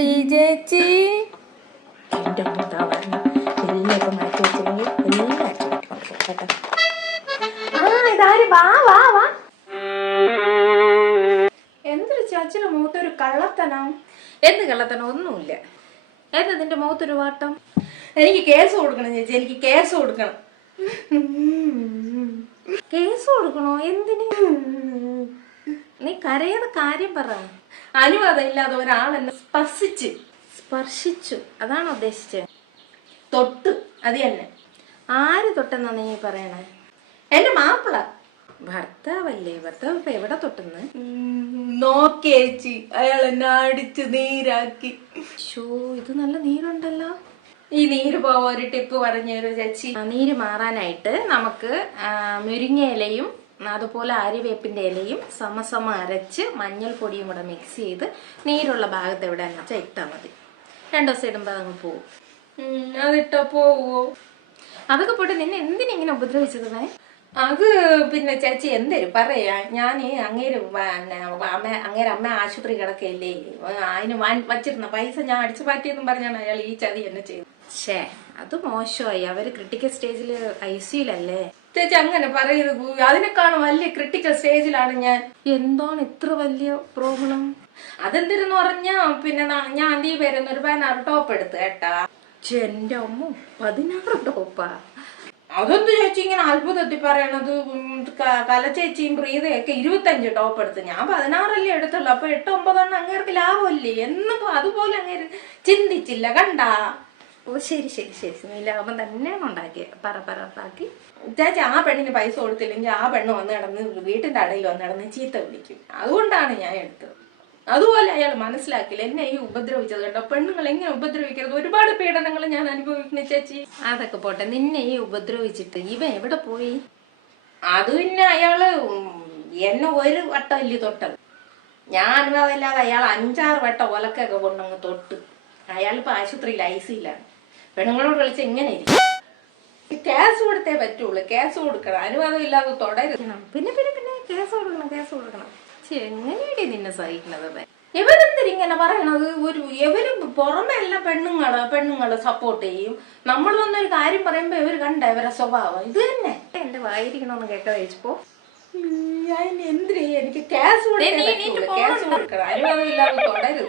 ശ്രീജേച്ചി എൻ്റെ മുതാ വരണം എല്ലാം മാറ്റി വെച്ചില്ലെങ്കിൽ എല്ലാം അടിച്ചു മാറ്റി കേട്ടോ. ഇതാര് വാ വാ വാ. എന്തൊരു ചാച്ചിയുടെ മുഖത്തൊരു കള്ളത്തനം. എന്ത് കള്ളത്തനം? ഒന്നുമില്ല. എന്താ നിന്റെ മുഖത്തൊരു വാട്ടം? എനിക്ക് കേസ് കൊടുക്കണം ചേച്ചി, എനിക്ക് കേസ് കൊടുക്കണം. കേസ് കൊടുക്കണോ? എന്തിന്? നീ കരയാതെ കാര്യം പറ. അനുവാദം ഇല്ലാതെ ഒരാൾ എന്നെ സ്പർശിച്ചു അതാണോ ഉദ്ദേശിച്ചത്? തൊട്ട്, അത് തന്നെ. ആര് തൊട്ടെന്നാ നീ പറയണേ? എന്റെ മാപ്പിള. ഭർത്താവല്ലേ? ഭർത്താവ് ഇപ്പൊ എവിടെ തൊട്ടെന്ന്? നോക്കേച്ചി, അയാൾ എന്നെ അടിച്ച് നീരാക്കി. ഷോ, ഇത് നല്ല നീരുണ്ടല്ലോ. ഈ നീര് പോവാ ഒരു ടിപ്പ് പറഞ്ഞു ചേച്ചി. നീര് മാറാനായിട്ട് നമുക്ക് മുരിങ്ങയിലയും അതുപോലെ ആര്യവേപ്പിന്റെ ഇലയും സമസമ അരച്ച് മഞ്ഞൾപ്പൊടിയും കൂടെ മിക്സ് ചെയ്ത് നീരുള്ള ഭാഗത്ത് എവിടെ വെച്ചാൽ ഇട്ടാൽ മതി. 2 ദിവസം ഇടുമ്പോൾ അതങ്ങ് പോവും. അതിട്ടാ പോവോ? അതൊക്കെ പോട്ടെ, നിന്നെ എന്തിനിങ്ങനെ ഉപദ്രവിച്ചത്? അത് പിന്നെ ചേച്ചി എന്തേലും പറയാ. ഞാൻ അങ്ങേര് അമ്മ ആശുപത്രി കിടക്കല്ലേ, അതിന് വച്ചിരുന്ന പൈസ ഞാൻ അടിച്ചു മാറ്റിയെന്നും പറഞ്ഞാണ് അയാൾ ഈ ചതി എന്നെ ചെയ്തു. ഷേ, അത് മോശമായി. അവര് ക്രിട്ടിക്കൽ സ്റ്റേജില് ICUലല്ലേ ചേച്ചി. അങ്ങനെ പറയരുത്. അതിനേക്കാളും വലിയ ക്രിട്ടിക്കൽ സ്റ്റേജിലാണ് ഞാൻ. എന്താണ് ഇത്ര വലിയ പ്രോബ്ലം? അതെന്തിനെന്ന് പറഞ്ഞാ പിന്നെ ഞാൻ ഈ പേരുന്ന ഒരു 16 ടോപ്പ് എടുത്ത് കേട്ടാ. എന്റെ അമ്മ, 16 ടോപ്പാ? അതൊന്നും ചേച്ചി ഇങ്ങനെ അത്ഭുതത്തിൽ പറയണത്. കല ചേച്ചിയും പ്രീതയൊക്കെ 25 ടോപ്പ് എടുത്ത്. ഞാൻ 16 എടുത്തുള്ളൂ. അപ്പൊ 8-9 അങ്ങേർക്ക് ലാഭമല്ലേ? എന്നിപ്പോ അതുപോലെ അങ്ങേര് ചിന്തിച്ചില്ല കണ്ടാ. ഓ ശരി ശരി ശരി, നീ ലാഭം തന്നെയാണ് ഉണ്ടാക്കിയത്. പറക്കി ചേച്ചി. ആ പെണ്ണിന് പൈസ കൊടുത്തില്ലെങ്കിൽ ആ പെണ്ണ് വന്ന് കിടന്ന് വീട്ടിന്റെ അടയിൽ വന്ന് കിടന്ന് ചീത്ത വിളിക്കും. അതുകൊണ്ടാണ് ഞാൻ എടുത്തത്. അതുപോലെ അയാൾ മനസ്സിലാക്കില്ല. എന്നെ ഈ ഉപദ്രവിച്ചത് കേട്ടോ. പെണ്ണുങ്ങൾ എങ്ങനെ ഉപദ്രവിക്കരുത്? ഒരുപാട് പീഡനങ്ങൾ ഞാൻ അനുഭവിക്കുന്നു ചേച്ചി. അതൊക്കെ പോട്ടെ, നിന്നെ ഈ ഉപദ്രവിച്ചിട്ട് ഇവ എവിടെ പോയി? അത് പിന്നെ അയാള് എന്നെ ഒരു വട്ടം ഇല്ല തൊട്ടത്. ഞാൻ അനുഭവമില്ലാതെ അയാൾ 5-6 വട്ടം ഒലക്കൊക്കെ കൊണ്ടങ്ങ് തൊട്ട്. അയാളിപ്പോ ആശുപത്രിയിൽ ICUലാണ്. പെണ്ണുങ്ങളോട് വിളിച്ച് ഇങ്ങനെ ഇരിക്കും. കേസ് കൊടുത്തേ പറ്റുള്ളൂ. കേസ് കൊടുക്കണം. അനുവാദം ഇല്ലാതെ തുടരുത്. പിന്നെ പിന്നെ പിന്നെ കേസ് കൊടുക്കണം. എങ്ങനെയാടി നിന്നെ സഹിക്കണത്? ഇവരെന്തിരിങ്ങനെ പറയണത്? ഇവര് പുറമെ എല്ലാം പെണ്ണുങ്ങള് സപ്പോർട്ട് ചെയ്യും. നമ്മൾ വന്നൊരു കാര്യം പറയുമ്പോ ഇവര് കണ്ട ഇവരെ സ്വഭാവം ഇത് തന്നെ. എന്റെ വായിരിക്കണമെന്ന് കേട്ടോ ചേച്ചിപ്പോ. എന്തിനാ എനിക്ക് കേസ് കൊടുക്കണം. അനുവാദം ഇല്ലാതെ തുടരുത്.